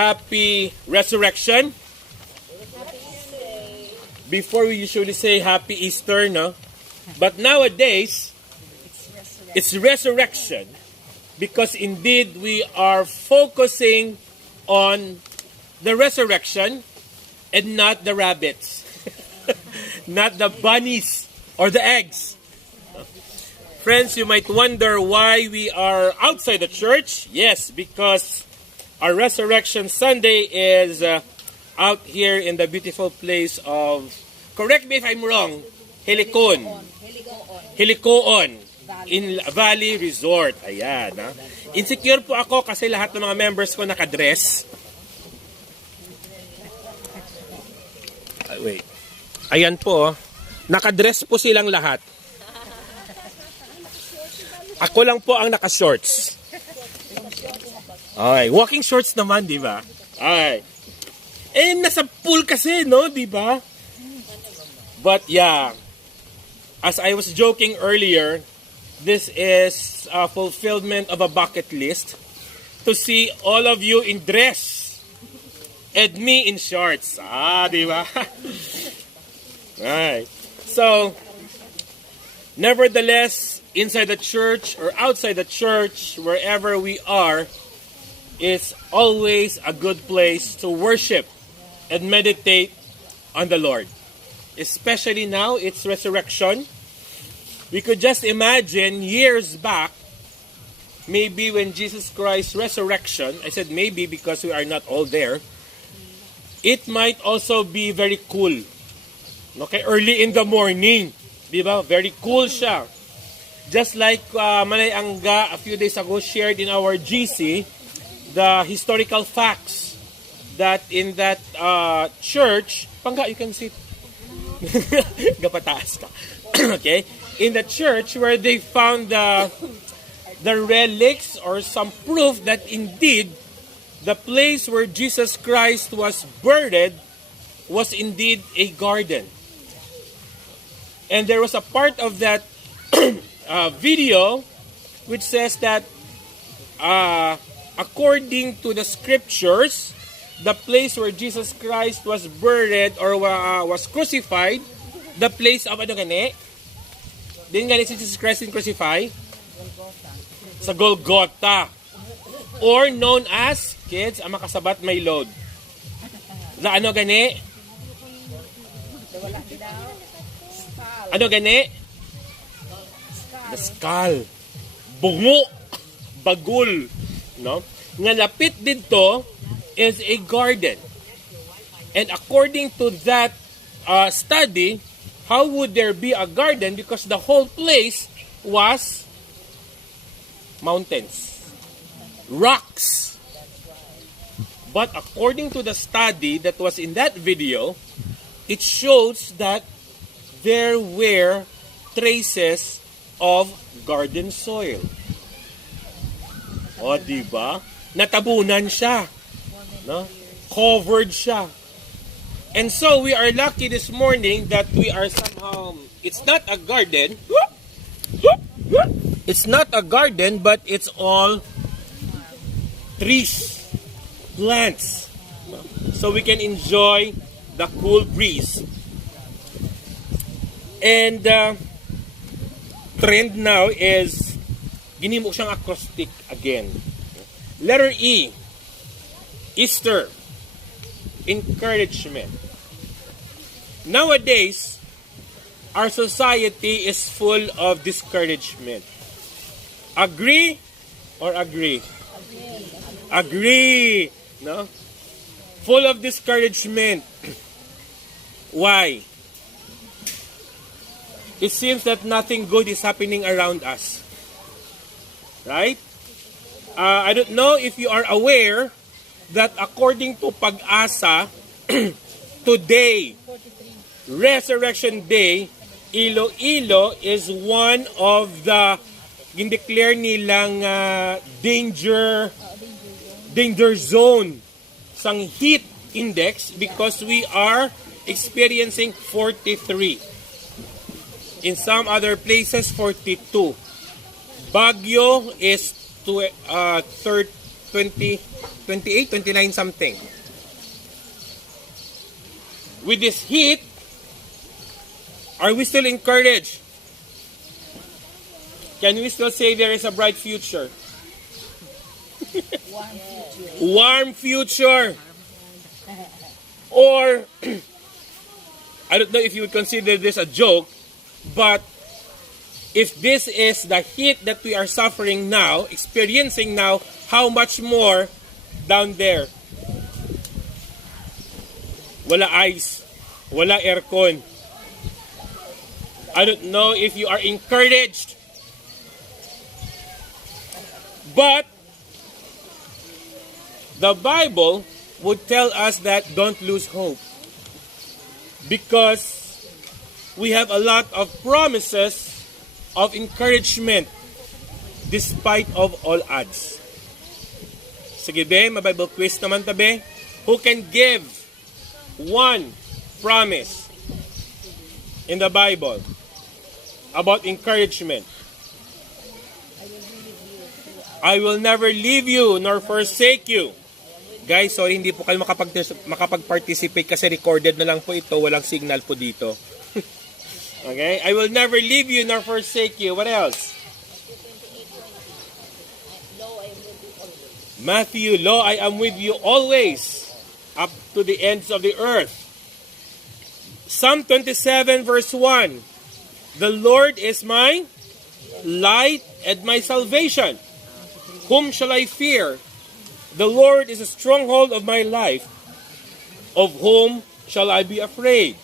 happy resurrection. Before we usually say happy Easter, no? But nowadays, it's resurrection because indeed we are focusing on the resurrection and not the rabbits, not the bunnies or the eggs. Friends, you might wonder why we are outside the church. Yes, because our Resurrection Sunday is out here in the beautiful place of, correct me if I'm wrong, Helicoon in Valley Resort. Ayan. Ha? Insecure po ako kasi lahat ng mga members ko nakadress. Wait. Ayan po. Nakadress po silang lahat. Ako lang po ang naka-shorts. Okay. Walking shorts naman, di ba? Okay. Eh, nasa pool kasi, no? Di ba? But yeah, as I was joking earlier, this is a fulfillment of a bucket list to see all of you in dress and me in shorts. Di ba? Right. So, nevertheless, inside the church or outside the church, wherever we are, is always a good place to worship and meditate on the Lord. Especially now, it's resurrection. We could just imagine years back, maybe when Jesus Christ's resurrection, I said maybe because we are not all there, it might also be very cool. Okay, early in the morning. Diba? Very cool siya. Just like Manay Angga a few days ago shared in our GC, the historical facts that in that church, Pangga, you can sit. Gapataas ka. Okay? In the church where they found the relics or some proof that indeed the place where Jesus Christ was buried was indeed a garden. And there was a part of that video which says that according to the scriptures, the place where Jesus Christ was buried or was crucified, the place of ano gani? Din gani si Jesus Christ in crucified? Sa Golgotha. Or known as, kids, ang makasabat may load. Na ano gani? Ano gani? The skull. Bungo. Bagul. No? Nga lapit dito is a garden. And according to that study, how would there be a garden? Because the whole place was mountains, rocks. But according to the study that was in that video, it shows that there were traces of garden soil. O, diba? Natabunan siya. No? Covered siya. And so we are lucky this morning that we are somehow, it's not a garden. It's not a garden, but it's all trees, plants. So we can enjoy the cool breeze. And trend now is ginimo siyang acrostic again. Letter E, Easter, encouragement. Nowadays, our society is full of discouragement. Agree or agree? Agree. No? Full of discouragement. Why? It seems that nothing good is happening around us. Right? I don't know if you are aware that according to Pag-asa, today, Resurrection Day, Iloilo is one of the gineclare nilang danger zone sang heat index because we are experiencing 43. In some other places, 42. Baguio is 23 28, 29 something. With this heat, are we still encouraged? Can we still say there is a bright future? Warm future. Or, I don't know if you would consider this a joke, but if this is the heat that we are suffering now, experiencing now, how much more down there? Wala ice, wala aircon. I don't know if you are encouraged. But the Bible would tell us that don't lose hope. Because we have a lot of promises of encouragement despite of all odds. Sige be, ma-Bible quiz naman tabi. Who can give one promise in the Bible about encouragement? I will never leave you nor forsake you. Guys, sorry hindi po kayo makapag-participate kasi recorded na lang po ito. Walang signal po dito. Okay? I will never leave you nor forsake you. What else? Matthew, lo, I am with you always up to the ends of the earth. Psalm 27 verse 1. The Lord is my light and my salvation. Whom shall I fear? The Lord is a stronghold of my life. Of whom shall I be afraid?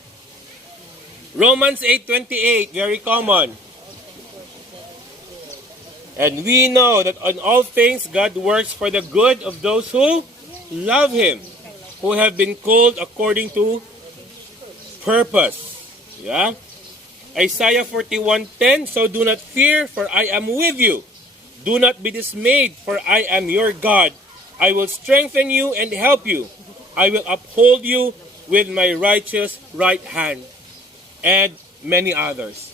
Romans 8:28, very common. And we know that on all things God works for the good of those who love Him, who have been called according to purpose. Yeah? Isaiah 41:10, so do not fear, for I am with you. Do not be dismayed, for I am your God. I will strengthen you and help you. I will uphold you with my righteous right hand. And many others.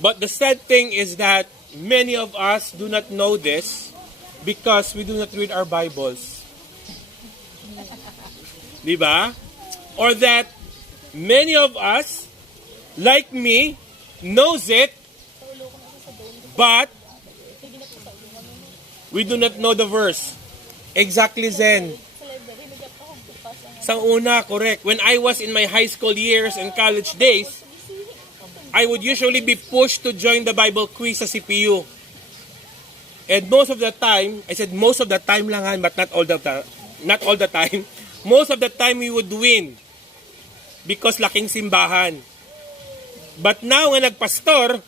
But the sad thing is that many of us do not know this because we do not read our Bibles. Diba? Or that many of us, like me, knows it, but we do not know the verse. Exactly, Zen. Sa una, correct. When I was in my high school years and college days, I would usually be pushed to join the Bible quiz sa CPU. And most of the time, I said most of the time lang, but not all the time. Most of the time we would win because laking simbahan. But now when nagpastor,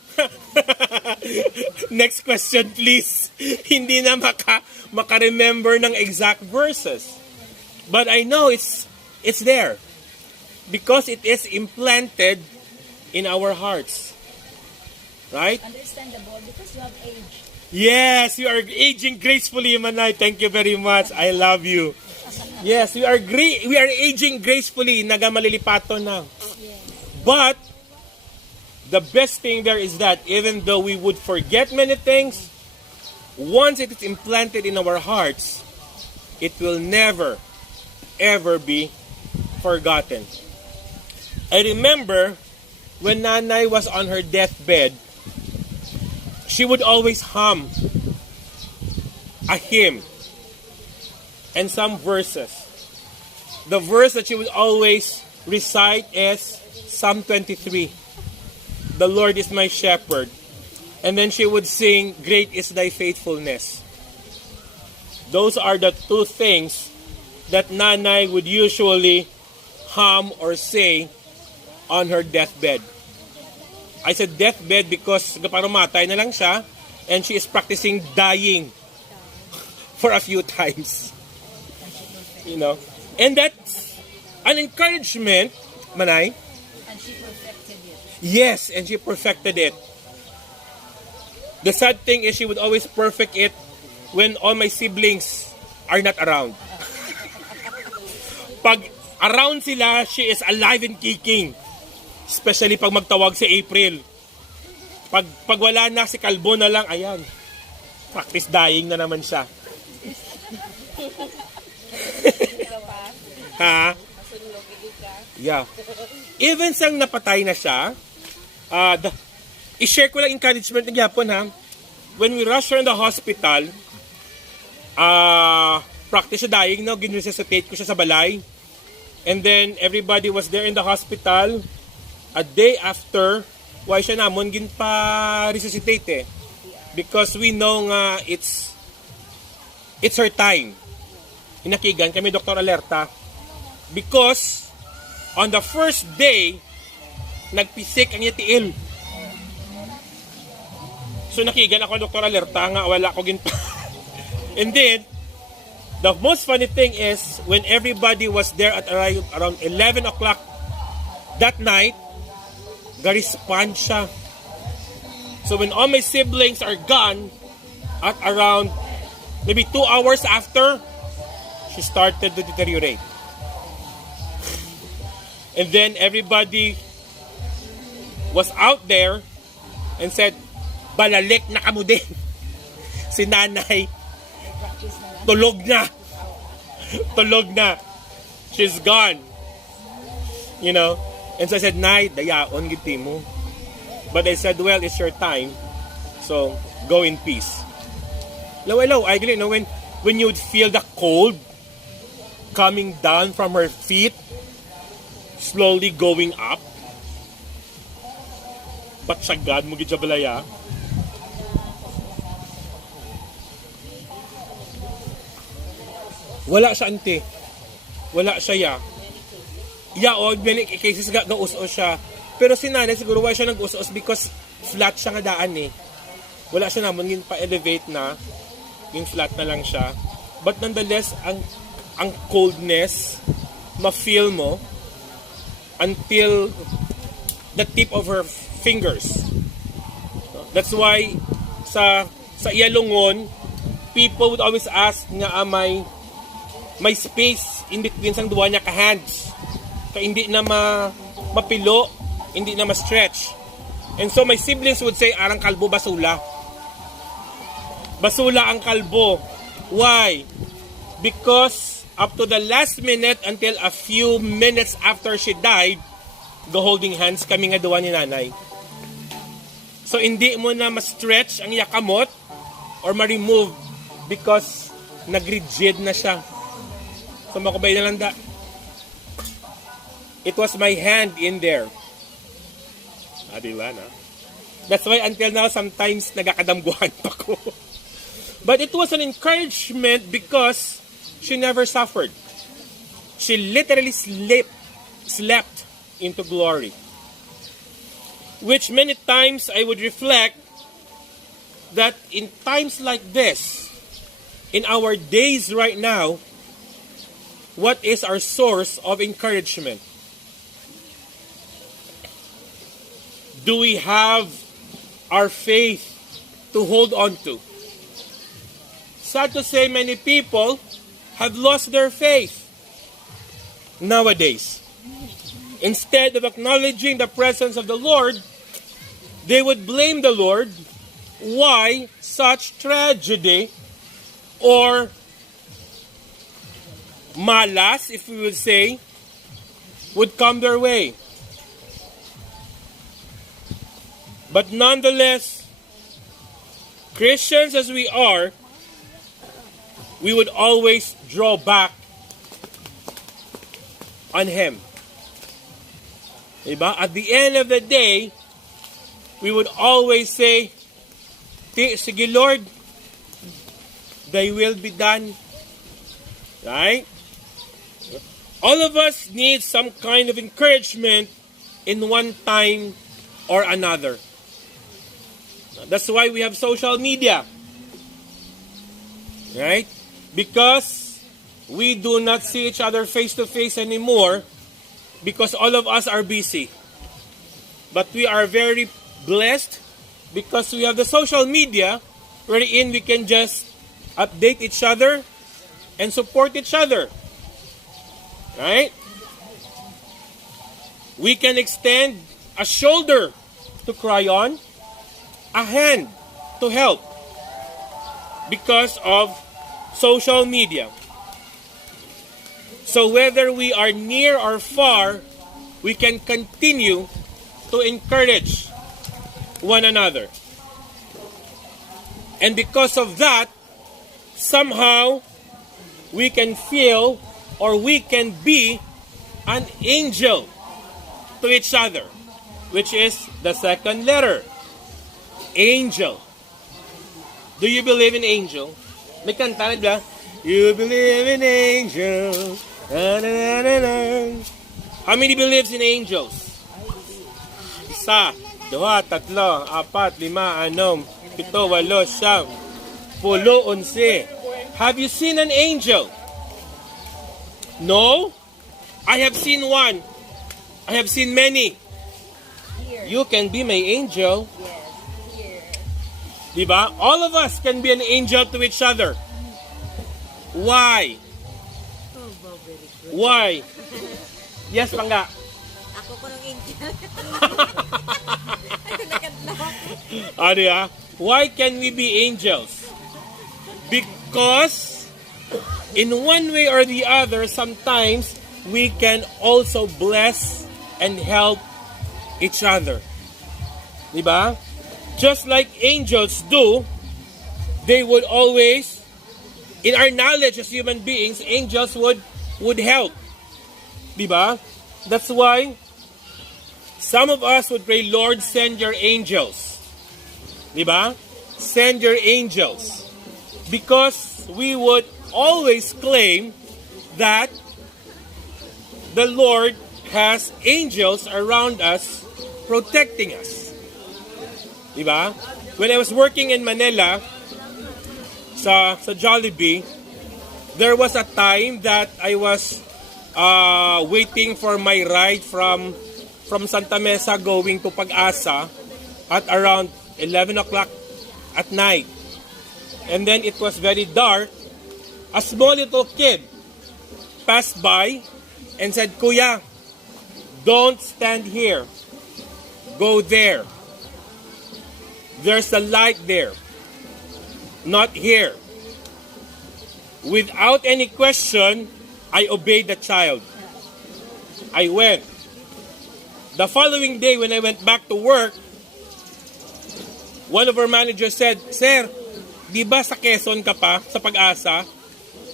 next question please. Hindi na maka-remember ng exact verses. But I know it's there because it is implanted in our hearts. Right? Understandable because you have age. Yes, you are aging gracefully, Manay. Thank you very much. I love you. Yes, we are aging gracefully. Nagamalilipato na. But the best thing there is that even though we would forget many things, once it is implanted in our hearts, it will never, ever be forgotten. I remember when Nanay was on her deathbed, she would always hum a hymn and some verses. The verse that she would always recite is Psalm 23. The Lord is my shepherd. And then she would sing, Great is thy faithfulness. Those are the two things that Nanay would usually hum or say on her deathbed. I said deathbed because kaparumatay na lang siya and she is practicing dying for a few times. You know? And that's an encouragement, Manay. And she perfected it. Yes, and she perfected it. The sad thing is she would always perfect it when all my siblings are not around. Pag around sila, she is alive and kicking. Especially pag magtawag si April. Pag wala na, si Kalbo na lang, ayan. Practice dying na naman siya. Ha? Yeah. Even sang napatay na siya, i-share ko lang encouragement ng Japon ha. When we rush her in the hospital, practice siya dying, no? Gin-resuscitate ko siya sa balay. And then, everybody was there in the hospital. A day after, why siya namon gin pa resuscitate eh. Because we know nga it's her time. Inakigan kami Dr. Alerta. Because on the first day, nagpisik ang yatiil. So nakigan ako Dr. Alerta nga wala ko gin pa. And then, the most funny thing is when everybody was there at around 11 o'clock that night, ga-respond siya. So when all my siblings are gone, at around maybe 2 hours after, she started to deteriorate. And then everybody was out there and said, balalik na kamo din. Si nanay, tulog na. Tulog na. She's gone. You know? And so I said, Nay, dayaon giti mo. But I said, well, it's your time. So, go in peace. Hello, I really know when you would feel the cold coming down from her feet, slowly going up. Patsagad mo gid sa balaya. Wala siya ante. Wala siya ya. Ya o many cases ga us-us siya. Pero si nanay siguro why siya nag-us-us because flat siya nga daan eh. Wala siya namon gin pa-elevate na. Yung flat na lang siya. But nonetheless, ang coldness ma-feel mo until the tip of her fingers. That's why sa iyalungon, people would always ask nga may space in between sang duwa niya ka hands. Ka hindi na mapilo, hindi na ma-stretch. And so my siblings would say, arang kalbo basula. Basula ang kalbo. Why? Because up to the last minute until a few minutes after she died, go holding hands kami nga duwa ni nanay. So hindi mo na ma-stretch ang yakamot or ma-remove because nag-rigid na siya. So makubay na lang da. It was my hand in there. Diba na? That's why until now sometimes nagakadamguhan pa ko. But it was an encouragement because she never suffered. She literally slept into glory. Which many times I would reflect that in times like this, in our days right now, what is our source of encouragement? Do we have our faith to hold on to? Sad to say, many people have lost their faith nowadays. Instead of acknowledging the presence of the Lord, they would blame the Lord. Why such tragedy or malas, if we would say, would come their way. But nonetheless, Christians as we are, we would always draw back on Him. Diba? At the end of the day, we would always say, sige Lord, Thy will be done. Right? All of us need some kind of encouragement in one time or another. That's why we have social media. Right? Because we do not see each other face to face anymore because all of us are busy. But we are very blessed because we have the social media wherein we can just update each other and support each other. Right? We can extend a shoulder to cry on, a hand to help because of social media. So whether we are near or far, we can continue to encourage one another. And because of that, somehow we can feel or we can be an angel to each other, which is the second letter, angel. Do you believe in angel? May kanta na, you believe in angels. Na, na, na, na, na. How many believes in angels? Isa, dua, tatlo, apat, lima, anom, pito, walo, siyam, pulo, onse. Have you seen an angel? No? I have seen one. I have seen many. Here. You can be my angel. Yes. Here. Diba? All of us can be an angel to each other. Why? Oh, wow, very good. Why? Yes, Pangga. Ako ko ng angel. Ay, nagkatla ako. Ano ya? Why can we be angels? Because in one way or the other, sometimes we can also bless and help each other. Diba? Just like angels do, they would always, in our knowledge as human beings, angels would help. Diba? That's why some of us would pray, Lord, send your angels. Diba? Send your angels. Because we would always claim that the Lord has angels around us protecting us. Diba? When I was working in Manila sa Jollibee, there was a time that I was waiting for my ride from Santa Mesa going to Pag-asa at around 11 o'clock at night. And then it was very dark. A small little kid passed by and said, Kuya, don't stand here. Go there. There's a light there. Not here. Without any question, I obeyed the child. I went. The following day when I went back to work, one of our managers said, Sir, di ba sa Quezon ka pa, sa Pag-asa?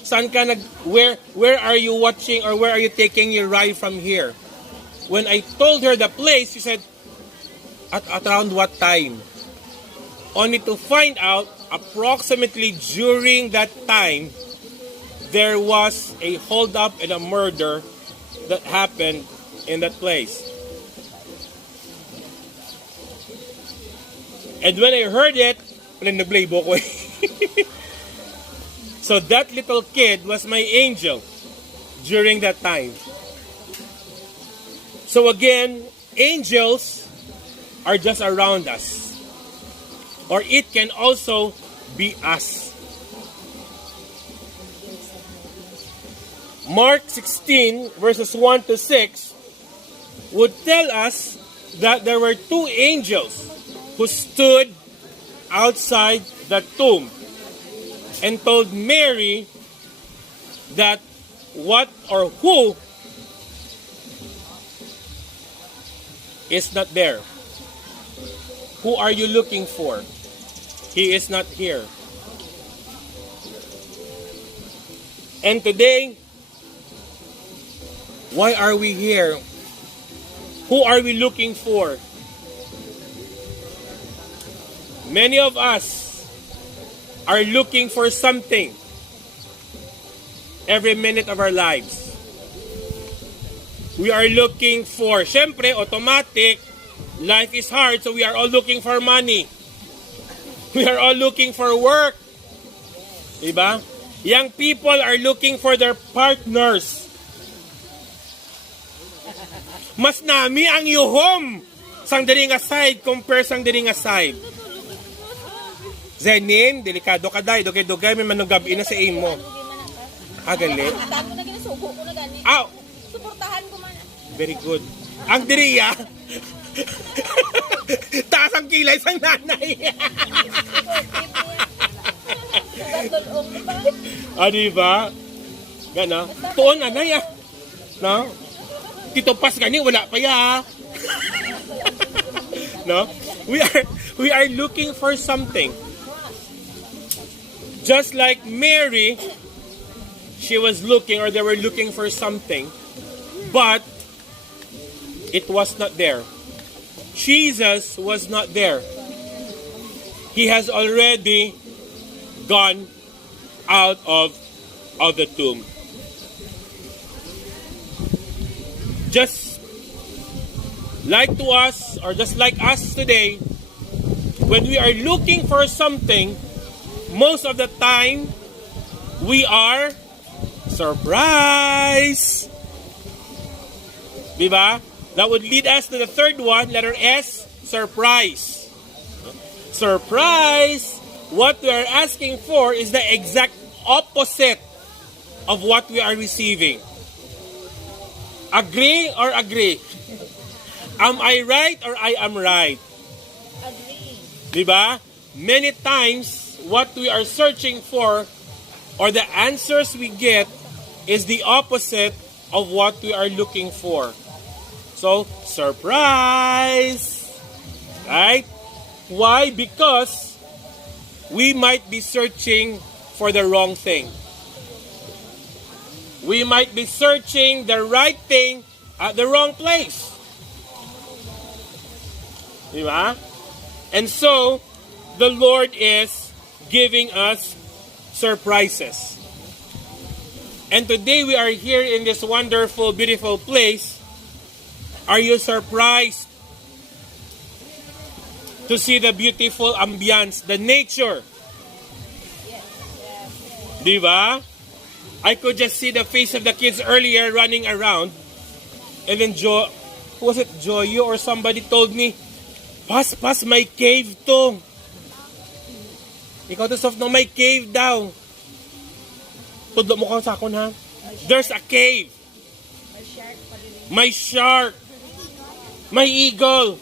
Saan ka where are you watching or where are you taking your ride from here? When I told her the place, she said, at around what time? Only to find out, approximately during that time, there was a hold-up and a murder that happened in that place. And when I heard it, nag-playbo ko eh. So that little kid was my angel during that time. So again, angels are just around us. Or it can also be us. Mark 16 verses 1 to 6 would tell us that there were two angels who stood outside the tomb and told Mary that what or who is not there. Who are you looking for? He is not here. And today, why are we here? Who are we looking for? Many of us are looking for something every minute of our lives. We are looking for, syempre, automatic, life is hard, so we are all looking for money. We are all looking for work. Diba? Young people are looking for their partners. Mas nami ang yuhom sang diri nga side compare sang diri nga side. Zenim, delikado ka day, dugay-dugay may manong gabi na sa imo. Gali. Tahan ko na ginasugo ko na gani. Aw, Suportahan ko man. very good. Ang diriya. Taas ang kilay sang nanay. Tulong ba? Diba? Gana. Tuon, anay, No? Tito Pas gani, wala pa ya. No? We are looking for something. Just like Mary, she was looking, or they were looking for something, but it was not there. Jesus was not there. He has already gone out of the tomb. Just like to us, or just like us today, when we are looking for something, most of the time, we are surprised. Diba? That would lead us to the third one, letter S, surprise. Surprise! What we are asking for is the exact opposite of what we are receiving. Agree or agree? Am I right or I am right? Agree. Diba? Many times, what we are searching for, or the answers we get, is the opposite of what we are looking for. So, surprise! Right? Why? Because we might be searching for the wrong thing. We might be searching the right thing at the wrong place. Diba? And so, the Lord is giving us surprises. And today we are here in this wonderful, beautiful place. Are you surprised to see the beautiful ambience, the nature? Diba? I could just see the face of the kids earlier running around. And then was it Joyo or somebody told me, Pas, may cave to. Ikaw to soft no, may cave daw. Tudlo mo ka sa akon ha. There's a cave. May shark. May eagle.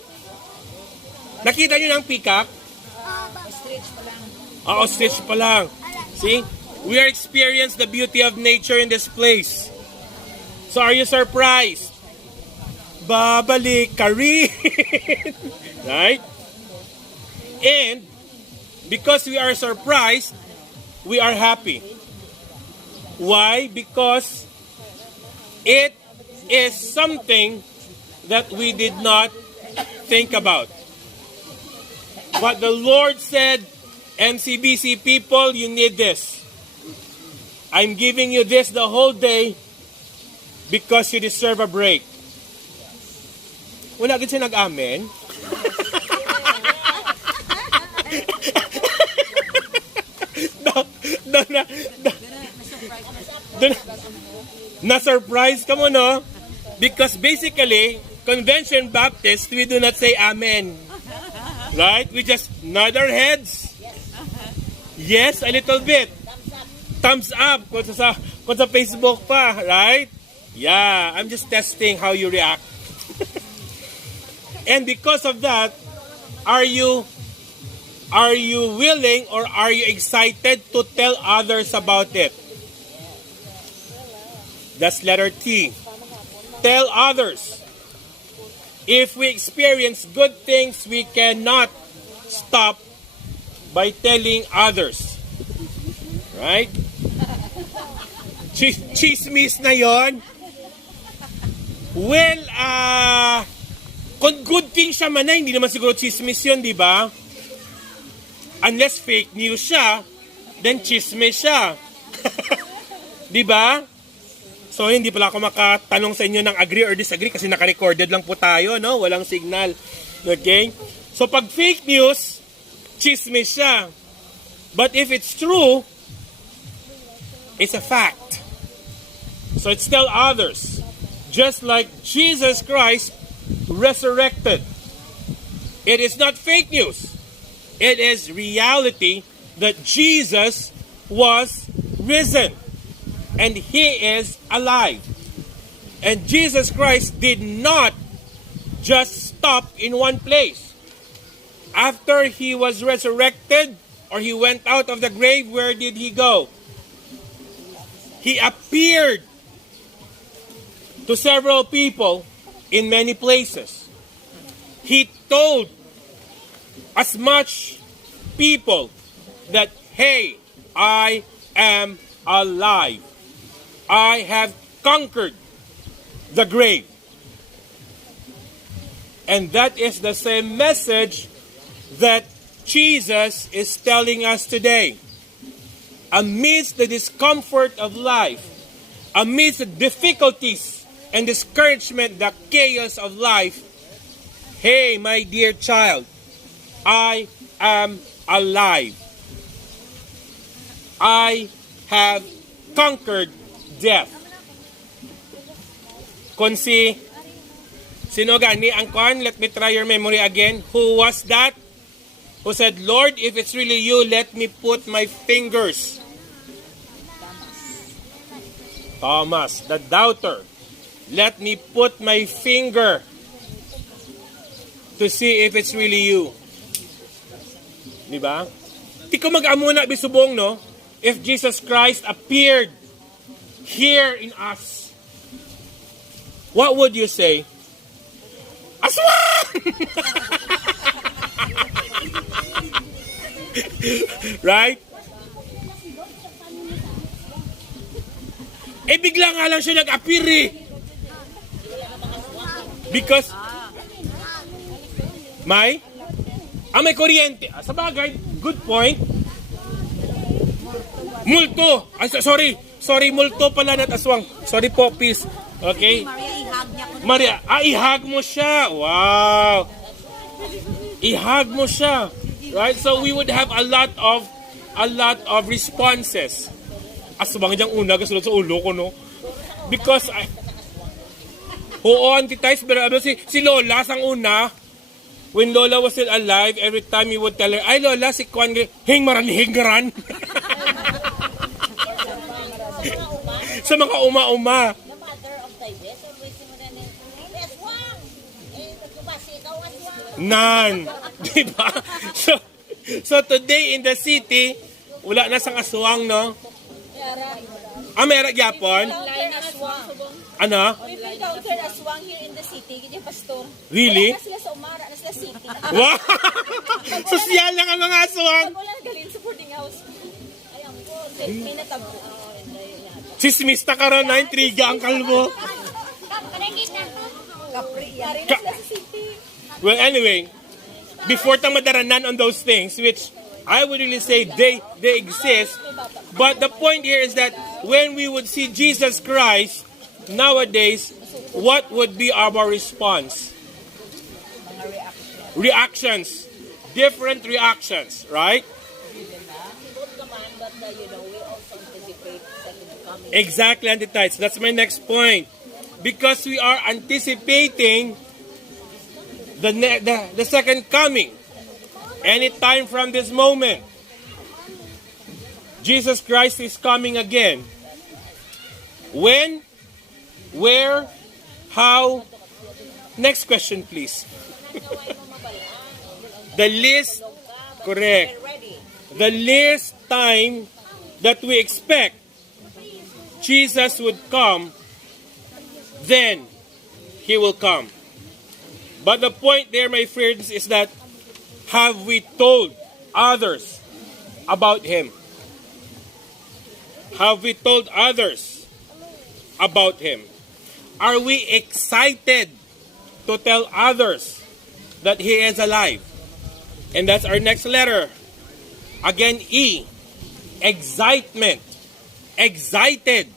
Nakita nyo ng peacock? Stretch pa lang. Ostrich pa lang. See? We are experiencing the beauty of nature in this place. So are you surprised? Babalik ka rin. Right? And because we are surprised, we are happy. Why? Because it is something that we did not think about. But the Lord said, MCBC people, you need this. I'm giving you this the whole day because you deserve a break. Wala agad siya nag-amen. Na-surprise ka mo, no? Because basically, Convention Baptist, we do not say amen. Right? We just nod our heads. Yes, a little bit. Thumbs up kung sa Facebook pa, right? Yeah, I'm just testing how you react. And because of that, are you willing or are you excited to tell others about it? That's letter T. Tell others. If we experience good things, we cannot stop by telling others. Right? Chismis na yon. Well, kung good thing siya man na, hindi naman siguro chismis yun, di ba? Unless fake news siya, then chismis siya. Di ba? So, hindi pala ako makatanong sa inyo ng agree or disagree kasi naka-recorded lang po tayo, no? Walang signal. Okay? So, pag fake news, chismis siya. But if it's true, it's a fact. So, it's tell others. Just like Jesus Christ resurrected. It is not fake news. It is reality that Jesus was risen. And He is alive. And Jesus Christ did not just stop in one place. After He was resurrected, or he went out of the grave, where did he go? He appeared to several people in many places. He told as much people that, hey, I am alive. I have conquered the grave. And that is the same message that Jesus is telling us today. Amidst the discomfort of life, amidst the difficulties and discouragement, the chaos of life, hey, my dear child, I am alive. I have conquered death. Kung sino gani ang kon? Let me try your memory again. Who was that? Who said, Lord, if it's really you, let me put my fingers. Thomas, the doubter. Let me put my finger to see if it's really you. Diba? Di ko mag-amuna bisubong, no? If Jesus Christ appeared here in us, what would you say? Aswang! Right? Eh, bigla nga lang siya nag-appear eh. Because, may kuryente. Sa bagay, good point. Multo. Sorry, multo pala nat aswang. Sorry po, peace. Okay? Maria, ihag mo siya. Wow. Ihag mo siya. Right? So we would have a lot of responses. Aswang diyang una, kasulod sa ulo ko, no? Because, antitize, pero si Lola sang una, when Lola was still alive, every time he would tell her, ay Lola, si Kwan, hingmaran. Sa mga uma-uma. Nan. Diba? So today in the city, wala na sang aswang, no? Meron yapon? Ano? We've encountered aswang here in the city, ganyan pastor. Really? Wala na sila sa Umara, na sila city. Wow! Sosyal lang ang mga aswang. Wala na galing sa boarding house. Ayan po, may natabo. Sismista ka rin na, intriga ang kalbo. Kapri, yari na sila sa city. Well, anyway, before tayo madaranan on those things, which I would really say they exist, but the point here is that when we would see Jesus Christ nowadays, what would be our response? Reactions. Different reactions, right? Exactly, Antitites. That's my next point. Because we are anticipating the second coming. Anytime from this moment, Jesus Christ is coming again. When? Where? How? Next question, please. The least, correct. The least time that we expect Jesus would come, then He will come. But the point there, my friends, is that have we told others about Him? Have we told others about Him? Are we excited to tell others that He is alive? And that's our next letter. Again, E. Excitement. Excited.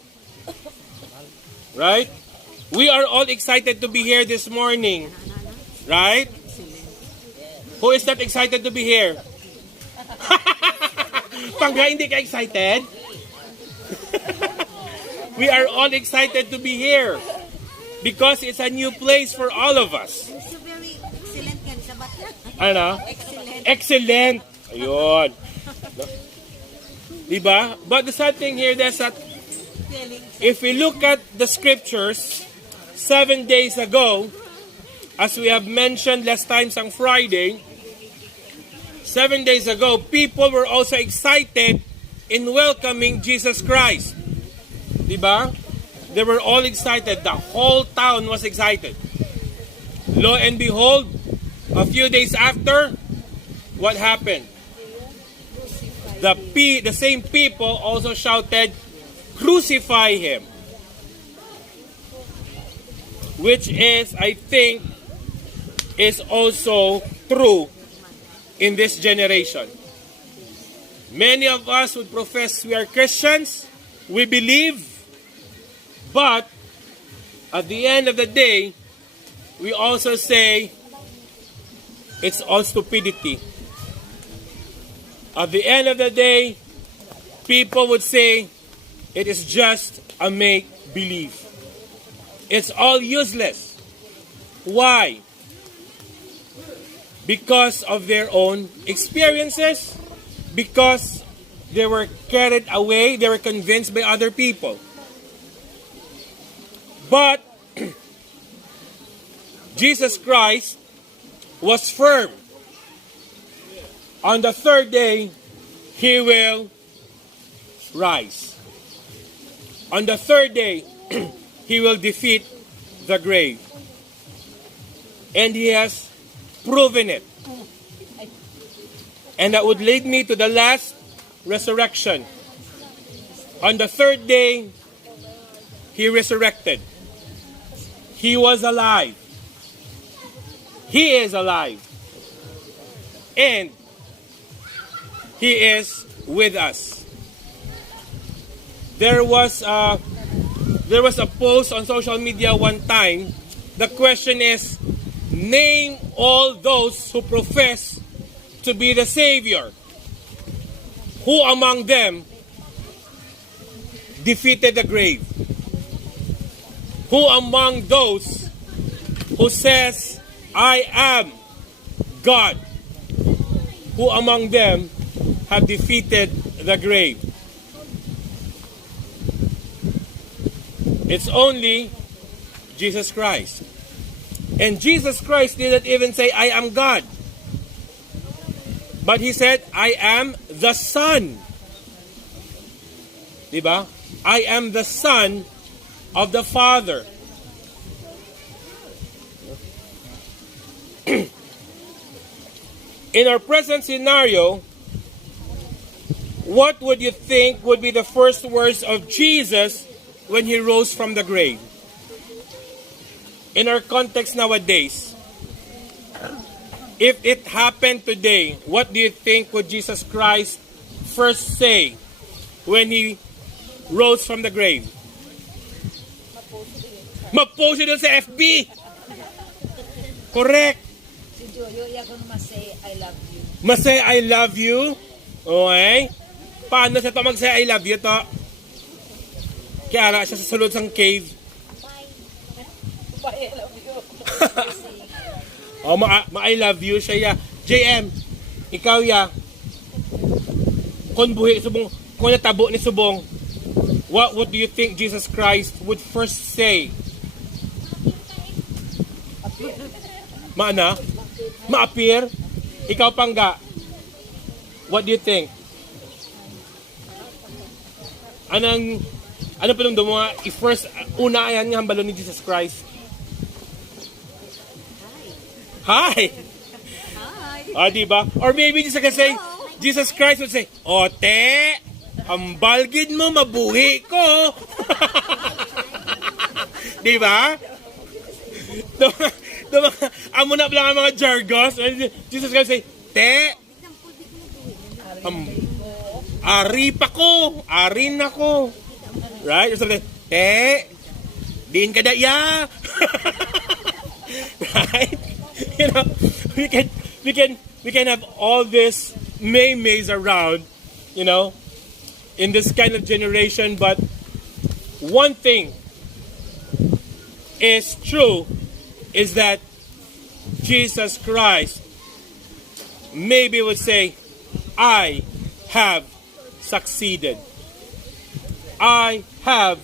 Right? We are all excited to be here this morning. Right? Who is not excited to be here? Pangga, hindi ka excited? We are all excited to be here because it's a new place for all of us. So very excellent yan sa bata. Ano? Excellent. Ayun. Diba? But the sad thing here is that if we look at the scriptures 7 days ago, as we have mentioned last time on Friday, 7 days ago, people were also excited in welcoming Jesus Christ. Diba? They were all excited. The whole town was excited. Lo and behold, a few days after, what happened? The same people also shouted, "Crucify him." Which is, I think, is also true in this generation. Many of us would profess we are Christians, we believe, but at the end of the day, we also say it's all stupidity. At the end of the day, people would say it is just a make-believe. It's all useless. Why? Because of their own experiences, because they were carried away, they were convinced by other people. But Jesus Christ was firm. On the third day, He will rise. On the third day, He will defeat the grave. And He has proven it. And that would lead me to the last resurrection. On the third day, He resurrected. He was alive. He is alive. And He is with us. There was a post on social media one time. The question is, name all those who profess to be the Savior. Who among them defeated the grave? Who among those who says, "I am God"? Who among them have defeated the grave? It's only Jesus Christ. And Jesus Christ didn't even say, "I am God." But He said, "I am the Son." Diba? I am the Son of the Father. In our present scenario, what would you think would be the first words of Jesus when He rose from the grave? In our context nowadays, if it happened today, what do you think would Jesus Christ first say when He rose from the grave? Mag-post doon sa FB. Correct. Si Joyo, yagon masay, "I love you." Masay, "I love you." Okay? Paano siya to mag-say, "I love you" to? Kaya ra siya sa sulod sang cave. Bye, I love you. Oh, I love you siya ya. JM, ikaw ya. Kung buhi subong, kung natabo ni subong, what do you think Jesus Christ would first say? Maana? Ma-appear? Ikaw pangga. What do you think? Ano pa nung mo nga, first, una ayan nga ang balon ni Jesus Christ? Hi! Hi. Diba? Or maybe Jesus Christ would say, "Ote, hambalgid mo, mabuhi ko." Diba? Amo na lang ang mga jargons. Jesus Christ say, "Te, ari pa ko, arin ako." Right? Or something, "Te, din ka daya." Right? You know, we can have all this maymays around, you know, in this kind of generation, but one thing is true is that Jesus Christ maybe would say, "I have succeeded. I have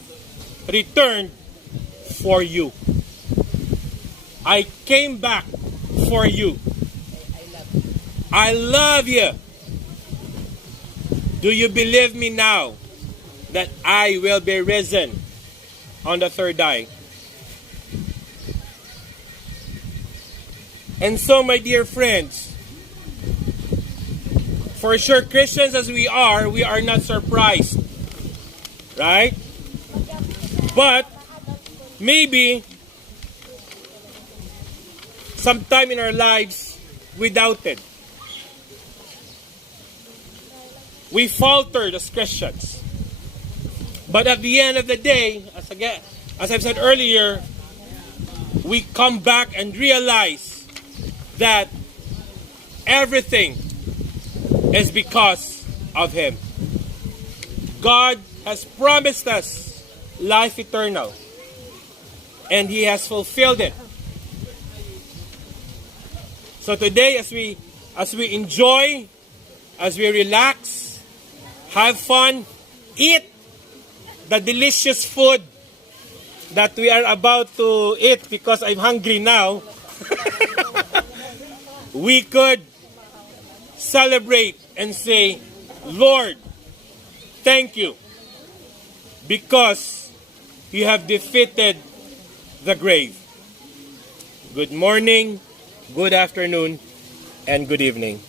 returned for you. I came back for you." I love you. Do you believe me now that I will be risen on the third day? And so, my dear friends, for sure, Christians as we are not surprised, right? But maybe sometime in our lives we doubted. We faltered as Christians. But at the end of the day, as I've said earlier, we come back and realize that everything is because of Him. God has promised us life eternal, and He has fulfilled it. So today, as we enjoy, as we relax, have fun, eat the delicious food that we are about to eat because I'm hungry now, we could celebrate and say, Lord, thank you, because you have defeated the grave. Good morning, good afternoon, and good evening.